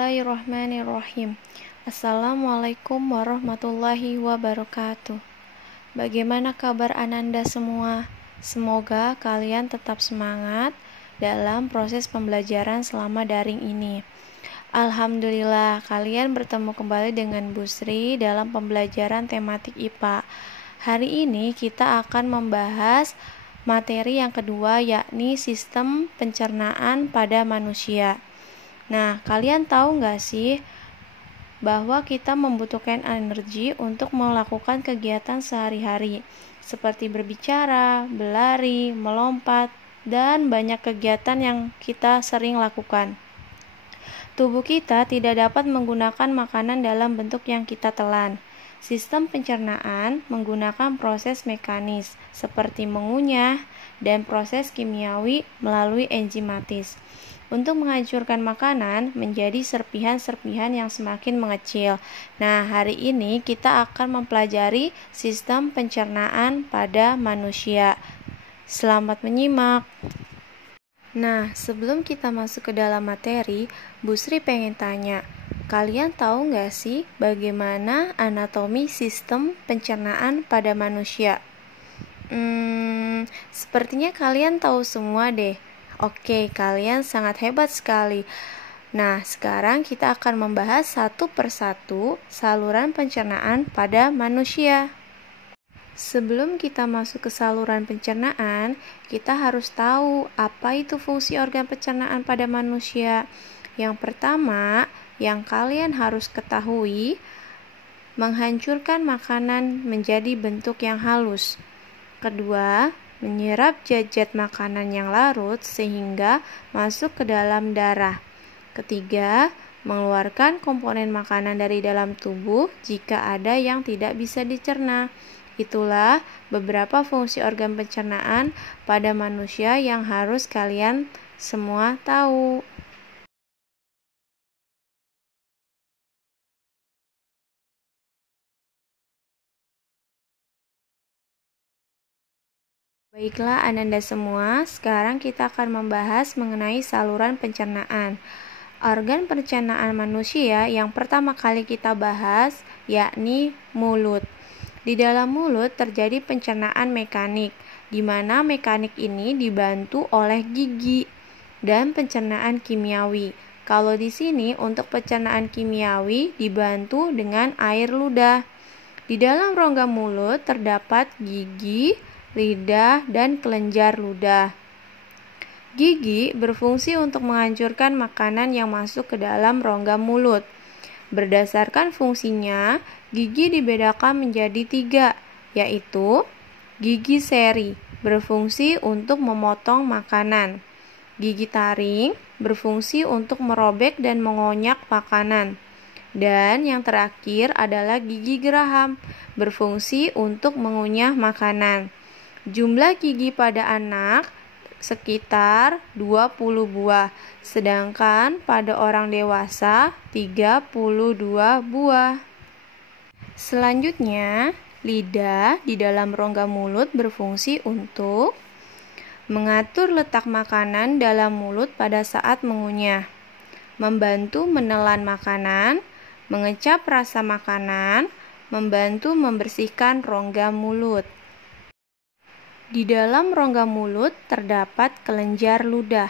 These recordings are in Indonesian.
Bismillahirrahmanirrahim. Assalamualaikum warahmatullahi wabarakatuh. Bagaimana kabar Ananda semua? Semoga kalian tetap semangat dalam proses pembelajaran selama daring ini. Alhamdulillah, kalian bertemu kembali dengan Bu Sri dalam pembelajaran tematik IPA. Hari ini kita akan membahas materi yang kedua, yakni sistem pencernaan pada manusia. Nah, kalian tahu nggak sih bahwa kita membutuhkan energi untuk melakukan kegiatan sehari-hari seperti berbicara, berlari, melompat, dan banyak kegiatan yang kita sering lakukan. Tubuh kita tidak dapat menggunakan makanan dalam bentuk yang kita telan. Sistem pencernaan menggunakan proses mekanis seperti mengunyah dan proses kimiawi melalui enzimatis untuk menghancurkan makanan menjadi serpihan-serpihan yang semakin mengecil. Nah, hari ini kita akan mempelajari sistem pencernaan pada manusia. Selamat menyimak. Nah, sebelum kita masuk ke dalam materi, Bu Sri pengen tanya, kalian tahu nggak sih bagaimana anatomi sistem pencernaan pada manusia? Sepertinya kalian tahu semua deh. Oke, kalian sangat hebat sekali. Nah, sekarang kita akan membahas satu persatu saluran pencernaan pada manusia. Sebelum kita masuk ke saluran pencernaan, kita harus tahu apa itu fungsi organ pencernaan pada manusia. Yang pertama, yang kalian harus ketahui, menghancurkan makanan menjadi bentuk yang halus. Kedua, menyerap zat-zat makanan yang larut sehingga masuk ke dalam darah. Ketiga, mengeluarkan komponen makanan dari dalam tubuh jika ada yang tidak bisa dicerna. Itulah beberapa fungsi organ pencernaan pada manusia yang harus kalian semua tahu. Baiklah Ananda semua, sekarang kita akan membahas mengenai saluran pencernaan. Organ pencernaan manusia yang pertama kali kita bahas yakni mulut. Di dalam mulut terjadi pencernaan mekanik, di mana mekanik ini dibantu oleh gigi dan pencernaan kimiawi. Kalau di sini untuk pencernaan kimiawi dibantu dengan air ludah. Di dalam rongga mulut terdapat gigi, lidah, dan kelenjar ludah. Gigi berfungsi untuk menghancurkan makanan yang masuk ke dalam rongga mulut. Berdasarkan fungsinya, gigi dibedakan menjadi 3, yaitu gigi seri, berfungsi untuk memotong makanan. Gigi taring, berfungsi untuk merobek dan mengonyak makanan. Dan yang terakhir adalah gigi geraham, berfungsi untuk mengunyah makanan. Jumlah gigi pada anak sekitar 20 buah, sedangkan pada orang dewasa 32 buah. Selanjutnya, lidah di dalam rongga mulut berfungsi untuk mengatur letak makanan dalam mulut pada saat mengunyah, membantu menelan makanan, mengecap rasa makanan, membantu membersihkan rongga mulut. Di dalam rongga mulut terdapat kelenjar ludah.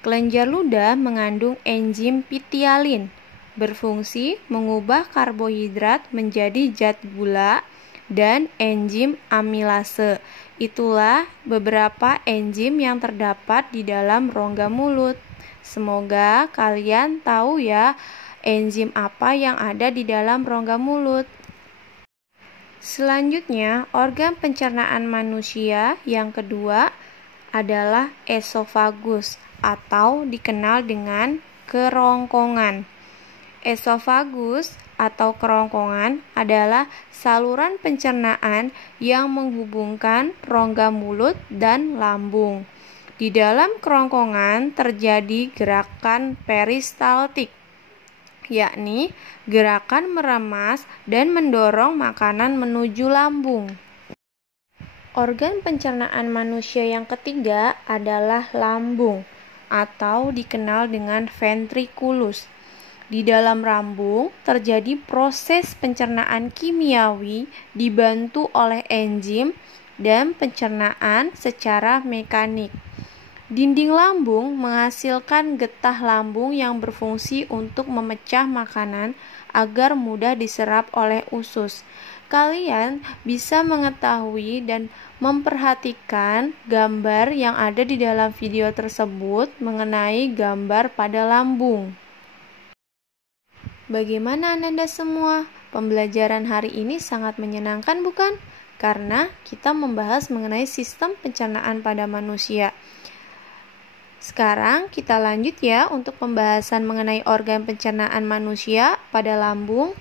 Kelenjar ludah mengandung enzim pitialin, berfungsi mengubah karbohidrat menjadi zat gula, dan enzim amilase. Itulah beberapa enzim yang terdapat di dalam rongga mulut. Semoga kalian tahu ya enzim apa yang ada di dalam rongga mulut. Selanjutnya, organ pencernaan manusia yang kedua adalah esofagus atau dikenal dengan kerongkongan. Esofagus atau kerongkongan adalah saluran pencernaan yang menghubungkan rongga mulut dan lambung. Di dalam kerongkongan terjadi gerakan peristaltik, yakni gerakan meremas dan mendorong makanan menuju lambung. Organ pencernaan manusia yang ketiga adalah lambung atau dikenal dengan ventriculus. Di dalam lambung terjadi proses pencernaan kimiawi dibantu oleh enzim dan pencernaan secara mekanik. Dinding lambung menghasilkan getah lambung yang berfungsi untuk memecah makanan agar mudah diserap oleh usus. Kalian bisa mengetahui dan memperhatikan gambar yang ada di dalam video tersebut mengenai gambar pada lambung. Bagaimana Ananda semua? Pembelajaran hari ini sangat menyenangkan bukan? Karena kita membahas mengenai sistem pencernaan pada manusia. Sekarang kita lanjut ya untuk pembahasan mengenai organ pencernaan manusia pada lambung.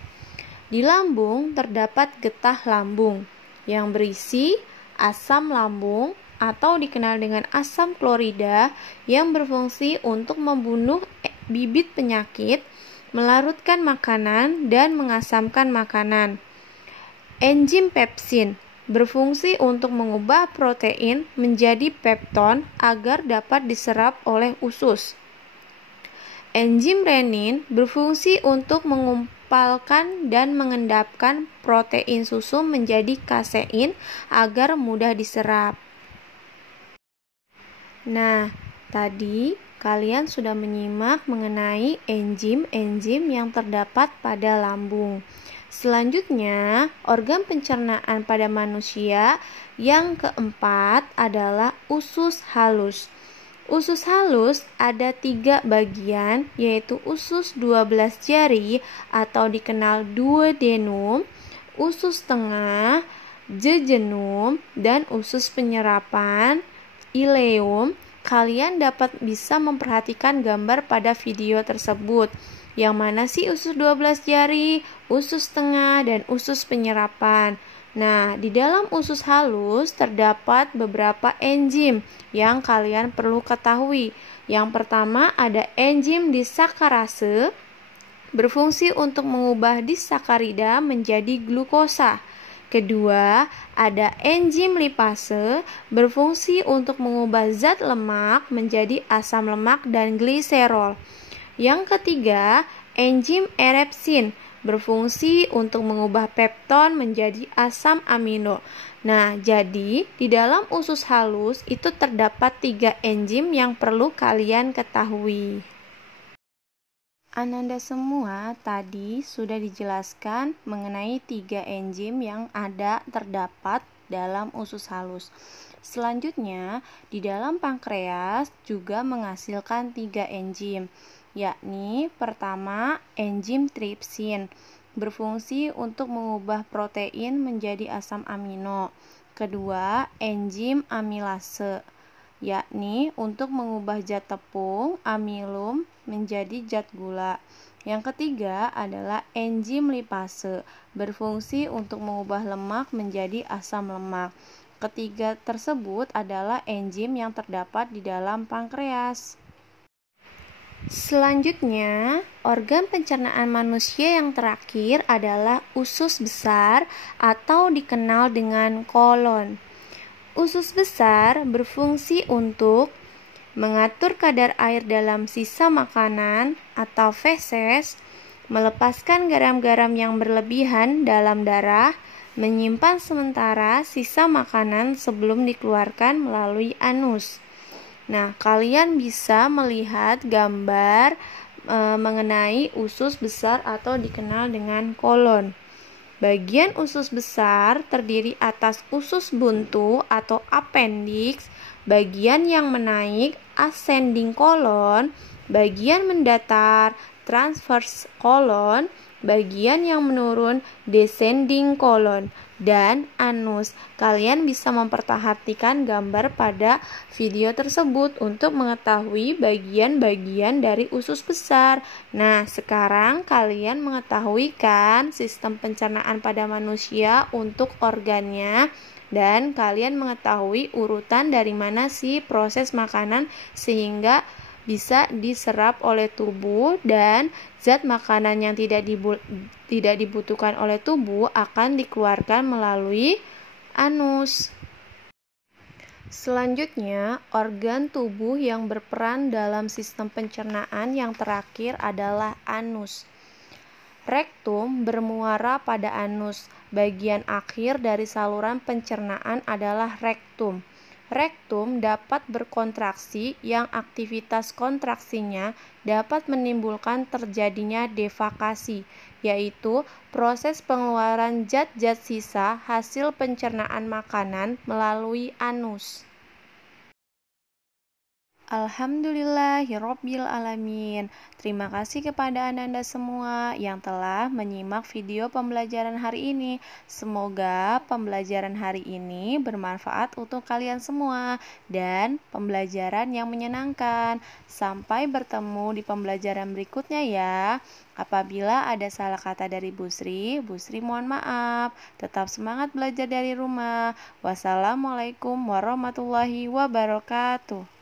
Di lambung terdapat getah lambung yang berisi asam lambung atau dikenal dengan asam klorida yang berfungsi untuk membunuh bibit penyakit, melarutkan makanan, dan mengasamkan makanan. Enzim pepsin berfungsi untuk mengubah protein menjadi pepton agar dapat diserap oleh usus. Enzim renin berfungsi untuk mengumpalkan dan mengendapkan protein susu menjadi kasein agar mudah diserap. Nah, tadi kalian sudah menyimak mengenai enzim-enzim yang terdapat pada lambung. Selanjutnya, organ pencernaan pada manusia yang keempat adalah usus halus. Usus halus ada 3 bagian, yaitu usus 12 jari atau dikenal duodenum, usus tengah, jejunum, dan usus penyerapan, ileum. Kalian bisa memperhatikan gambar pada video tersebut. Yang mana sih usus 12 jari, usus tengah, dan usus penyerapan? Nah, di dalam usus halus terdapat beberapa enzim yang kalian perlu ketahui. Yang pertama ada enzim disakarase, berfungsi untuk mengubah disakarida menjadi glukosa. Kedua, ada enzim lipase, berfungsi untuk mengubah zat lemak menjadi asam lemak dan gliserol. Yang ketiga, enzim erepsin berfungsi untuk mengubah pepton menjadi asam amino. Nah, jadi di dalam usus halus itu terdapat 3 enzim yang perlu kalian ketahui. Ananda semua tadi sudah dijelaskan mengenai 3 enzim yang terdapat dalam usus halus. Selanjutnya, di dalam pankreas juga menghasilkan 3 enzim, yakni pertama enzim tripsin, berfungsi untuk mengubah protein menjadi asam amino. Kedua, enzim amilase, yakni untuk mengubah zat tepung amilum menjadi zat gula. Yang ketiga adalah enzim lipase, berfungsi untuk mengubah lemak menjadi asam lemak. Ketiga tersebut adalah enzim yang terdapat di dalam pankreas. Selanjutnya, organ pencernaan manusia yang terakhir adalah usus besar atau dikenal dengan kolon. Usus besar berfungsi untuk mengatur kadar air dalam sisa makanan atau feses, melepaskan garam-garam yang berlebihan dalam darah, menyimpan sementara sisa makanan sebelum dikeluarkan melalui anus. Nah, kalian bisa melihat gambar mengenai usus besar atau dikenal dengan kolon. Bagian usus besar terdiri atas usus buntu atau appendix, bagian yang menaik ascending colon, bagian mendatar transverse colon, bagian yang menurun descending colon, dan anus. Kalian bisa memperhatikan gambar pada video tersebut untuk mengetahui bagian-bagian dari usus besar. Nah, sekarang kalian mengetahui kan sistem pencernaan pada manusia untuk organnya, dan kalian mengetahui urutan dari mana sih proses makanan sehingga bisa diserap oleh tubuh, dan zat makanan yang tidak dibutuhkan oleh tubuh akan dikeluarkan melalui anus. Selanjutnya, organ tubuh yang berperan dalam sistem pencernaan yang terakhir adalah anus. Rektum bermuara pada anus. Bagian akhir dari saluran pencernaan adalah rektum. Rektum dapat berkontraksi yang aktivitas kontraksinya dapat menimbulkan terjadinya defekasi, yaitu proses pengeluaran zat-zat sisa hasil pencernaan makanan melalui anus. Alhamdulillahirobbil alamin. Terima kasih kepada Anda semua yang telah menyimak video pembelajaran hari ini. Semoga pembelajaran hari ini bermanfaat untuk kalian semua dan pembelajaran yang menyenangkan. Sampai bertemu di pembelajaran berikutnya ya. Apabila ada salah kata dari Busri mohon maaf. Tetap semangat belajar dari rumah. Wassalamualaikum warahmatullahi wabarakatuh.